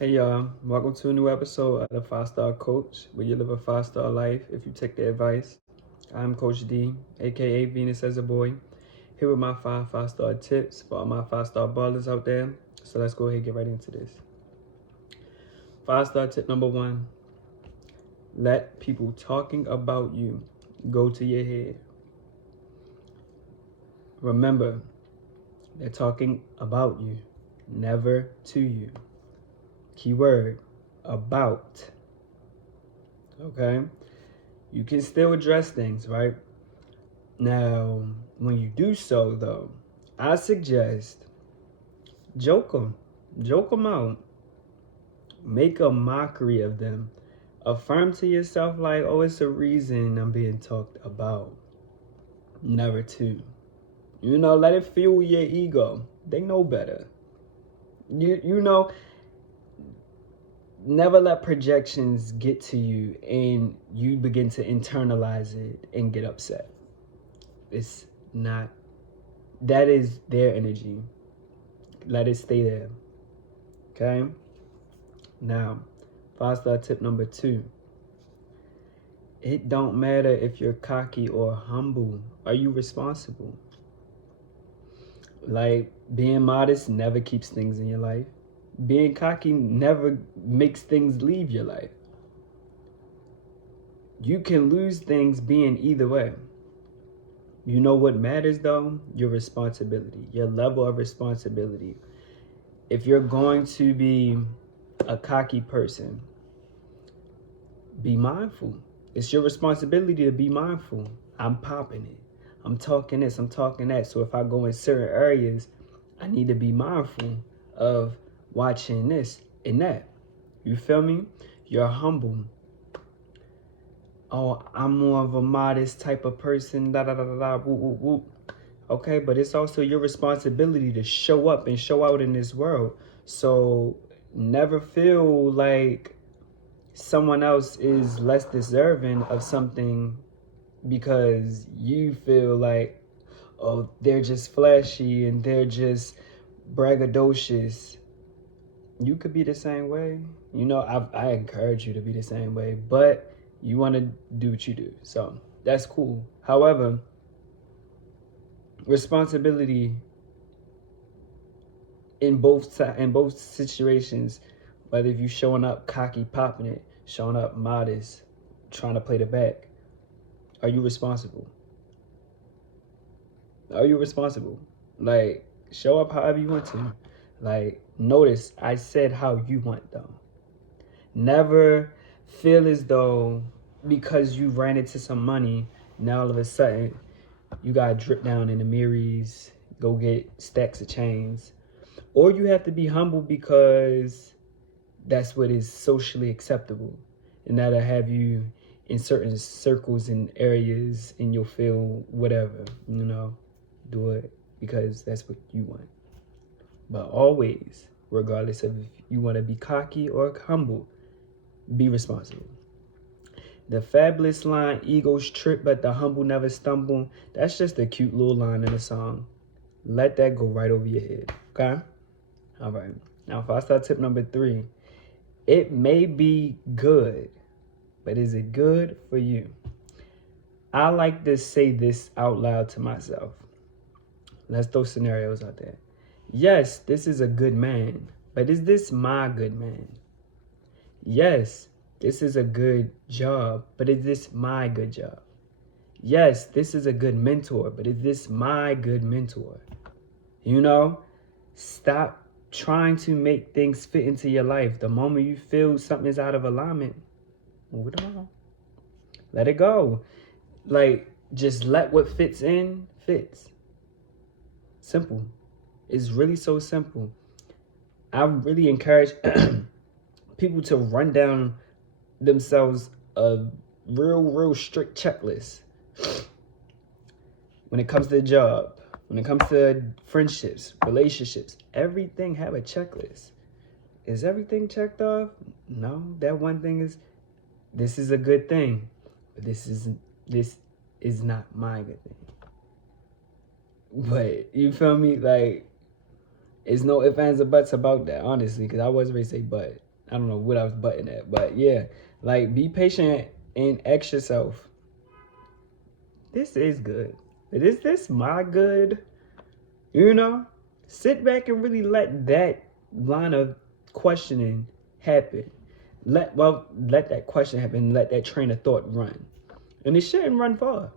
Hey y'all, welcome to a new episode of the 5 Star Coach, where you live a 5 star life if you take the advice. I'm Coach D, aka Venus as a Boy, here with my 5 star tips for all my 5 star ballers out there. So let's go ahead and get right into this. 5 star tip number 1: let people talking about you go to your head. Remember, they're talking about you, never to you. Keyword, about. Okay? You can still address things, right? Now, when you do so, though, I suggest joke them out, make a mockery of them, affirm to yourself like, "Oh, it's a reason I'm being talked about, never to." Let it fuel your ego. They know better. You know, never let projections get to you and you begin to internalize it and get upset. It's not. That is their energy. Let it stay there. Okay? Now, 5 star tip number 2. It don't matter if you're cocky or humble. Are you responsible? Like, being modest never keeps things in your life. Being cocky never makes things leave your life. You can lose things being either way. You know what matters though? Your responsibility, your level of responsibility. If you're going to be a cocky person, be mindful. It's your responsibility to be mindful. I'm popping it. I'm talking this, I'm talking that. So if I go in certain areas, I need to be mindful of watching this and that. You feel me? You're humble. Oh, I'm more of a modest type of person, da da da da da, whoop whoop whoop. Okay, but it's also your responsibility to show up and show out in this world. So never feel like someone else is less deserving of something because you feel like, oh, they're just flashy and they're just braggadocious. You could be the same way. I encourage you to be the same way, but you want to do what you do. So that's cool. However, responsibility in both situations, whether if you showing up cocky, popping it, showing up modest, trying to play the back, are you responsible? Are you responsible? Like, show up however you want to. Like, notice I said how you want though. Never feel as though because you ran into some money, now all of a sudden you gotta drip down in the mirrors, go get stacks of chains. Or you have to be humble because that's what is socially acceptable. And that'll have you in certain circles and areas and you'll feel whatever, do it because that's what you want. But always, regardless of if you want to be cocky or humble, be responsible. The fabulous line, egos trip, but the humble never stumble. That's just a cute little line in a song. Let that go right over your head, okay? All right. Now, 5 star tip number 3. It may be good, but is it good for you? I like to say this out loud to myself. Let's throw scenarios out there. Yes, this is a good man, but is this my good man? Yes, this is a good job, but is this my good job? Yes, this is a good mentor, but is this my good mentor? Stop trying to make things fit into your life. The moment you feel something is out of alignment, move it on. Let it go. Like, just let what fits in, fits. Simple. It's really so simple. I really encourage people to run down themselves a real strict checklist when it comes to the job, when it comes to friendships, relationships. Everything have a checklist. Is everything checked off? No. That one thing is, this is a good thing, but this is not my good thing. But you feel me? Like, it's no ifs, ands, or buts about that, honestly, because I was ready to say but. I don't know what I was butting at, but yeah, like be patient and ask yourself, this is good. Is this my good? You know, sit back and really let that line of questioning happen. Let that question happen. Let that train of thought run, and it shouldn't run far.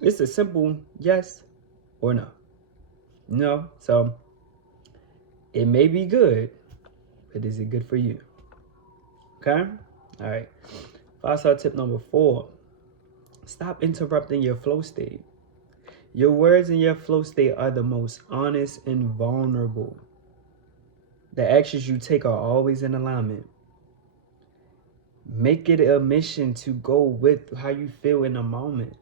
It's a simple yes or no. No, so it may be good, but is it good for you? Okay, all right. 5-star tip number 4: stop interrupting your flow state. Your words in your flow state are the most honest and vulnerable. The actions you take are always in alignment. Make it a mission to go with how you feel in the moment.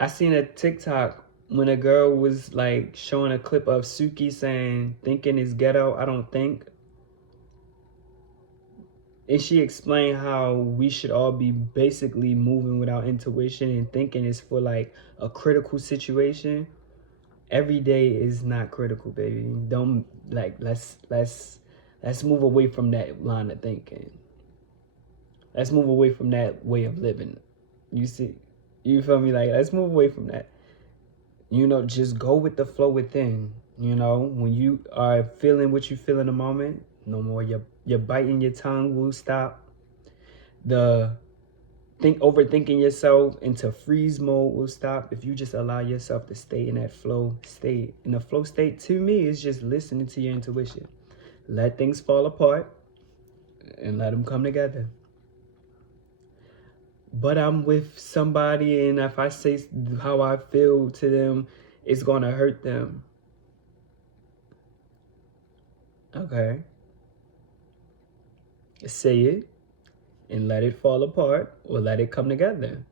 I seen a TikTok when a girl was like showing a clip of Suki saying, thinking is ghetto, I don't think. And she explained how we should all be basically moving with our intuition, and thinking is for like a critical situation. Every day is not critical, baby. Don't like let's move away from that line of thinking. Let's move away from that way of living. You see, you feel me? Like, let's move away from that. You know, just go with the flow within. You know, when you are feeling what you feel in the moment, no more your biting your tongue will stop. The overthinking yourself into freeze mode will stop if you just allow yourself to stay in that flow state. And the flow state to me is just listening to your intuition. Let things fall apart and let them come together. But I'm with somebody, and if I say how I feel to them, it's going to hurt them. Okay. Say it and let it fall apart, or let it come together.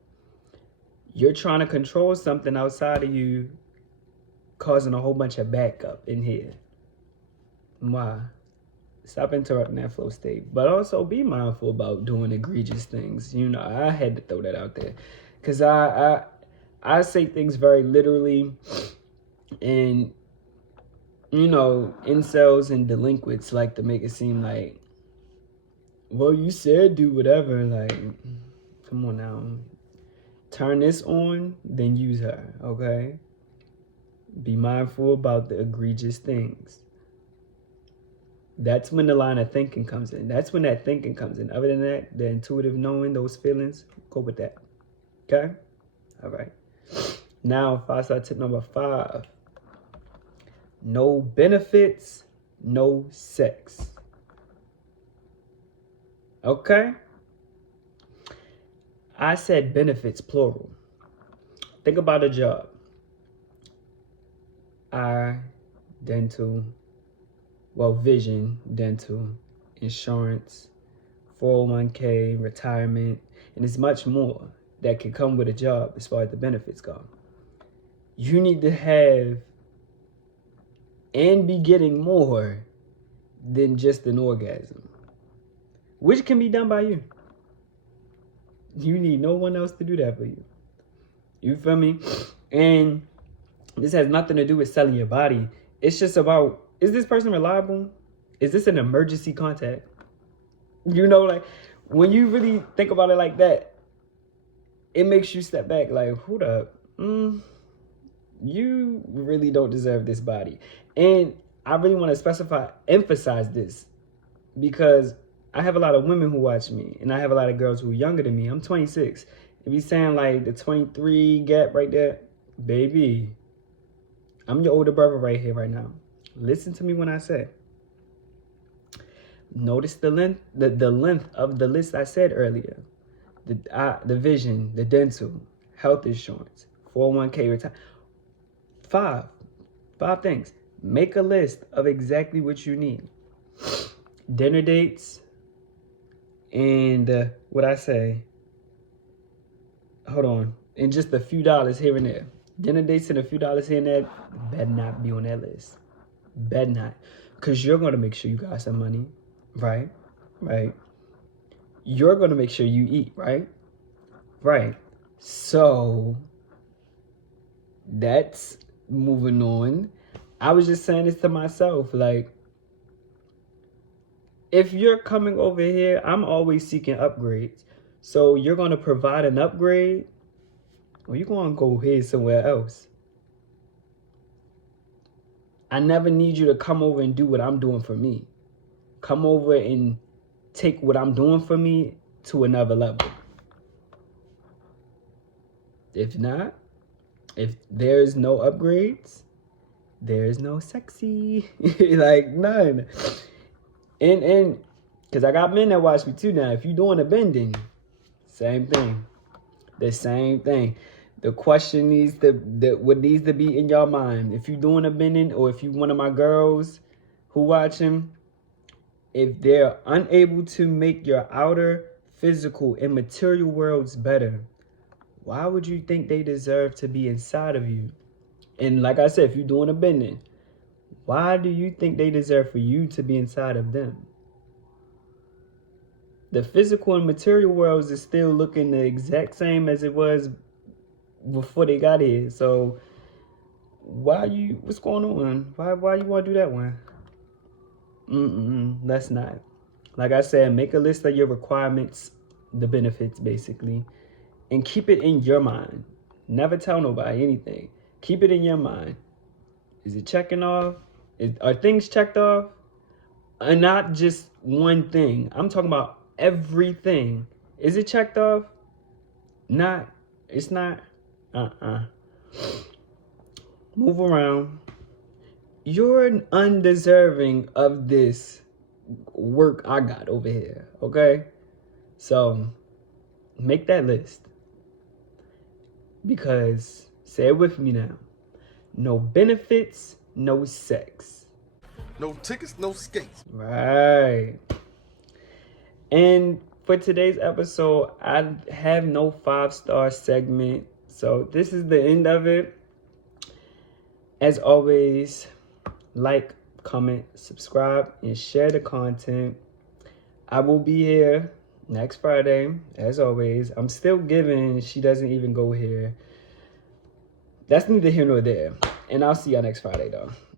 You're trying to control something outside of you, causing a whole bunch of backup in here. Why? Stop interrupting that flow state. But also be mindful about doing egregious things. You know, I had to throw that out there. Because I say things very literally. And, you know, incels and delinquents like to make it seem like, well, you said do whatever. Like, come on now. Turn this on, then use her, okay? Be mindful about the egregious things. That's when the line of thinking comes in. That's when that thinking comes in. Other than that, the intuitive knowing, those feelings, go with that. Okay? All right. Now, 5-star tip number 5. No benefits, no sex. Okay? I said benefits, plural. Think about a job. Eye, dental, vision, dental, insurance, 401k, retirement, and there's much more that can come with a job as far as the benefits go. You need to have and be getting more than just an orgasm, which can be done by you. You need no one else to do that for you. You feel me? And this has nothing to do with selling your body. It's just about, is this person reliable? Is this an emergency contact? You know, like, when you really think about it like that, it makes you step back like, hold up. You really don't deserve this body. And I really want to emphasize this, because I have a lot of women who watch me, and I have a lot of girls who are younger than me. I'm 26. If you're saying like the 23 gap right there, baby, I'm your older brother right here, right now. Listen to me when I say. Notice the length of the list I said earlier. The vision, the dental, health insurance, 401k, retirement. 5 things. Make a list of exactly what you need. Dinner dates, and what I say, hold on, and just a few dollars here and there. Dinner dates and a few dollars here and there better not be on that list. Better not. Because you're going to make sure you got some money, right? Right. You're going to make sure you eat, right? Right. So, that's moving on. I was just saying this to myself, like, if you're coming over here, I'm always seeking upgrades. So you're going to provide an upgrade, or you're going to go here somewhere else. I never need you to come over and do what I'm doing for me. Come over and take what I'm doing for me to another level. If not, if there's no upgrades, there's no sexy. Like, none. And because I got men that watch me too now. If you're doing a bending, same thing. The same thing. The question needs to, what needs to be in your mind. If you're doing a bending, or if you one of my girls who watching, if they're unable to make your outer physical and material worlds better, why would you think they deserve to be inside of you? And like I said, if you're doing a bending, why do you think they deserve for you to be inside of them? The physical and material worlds is still looking the exact same as it was before they got here. So what's going on? Why you want to do that one? That's not. Like I said, make a list of your requirements, the benefits basically, and keep it in your mind. Never tell nobody anything. Keep it in your mind. Is it checking off? Are things checked off? And not just one thing. I'm talking about everything. Is it checked off? Not. It's not. Move around. You're undeserving of this work I got over here, okay? So make that list. Because, say it with me now, no benefits, no sex. No tickets, no skates. Right. And for today's episode, I have no 5-star segment. So this is the end of it. As always, like, comment, subscribe, and share the content. I will be here next Friday, as always. I'm still giving She Doesn't Even Go Here. That's neither here nor there. And I'll see y'all next Friday, though.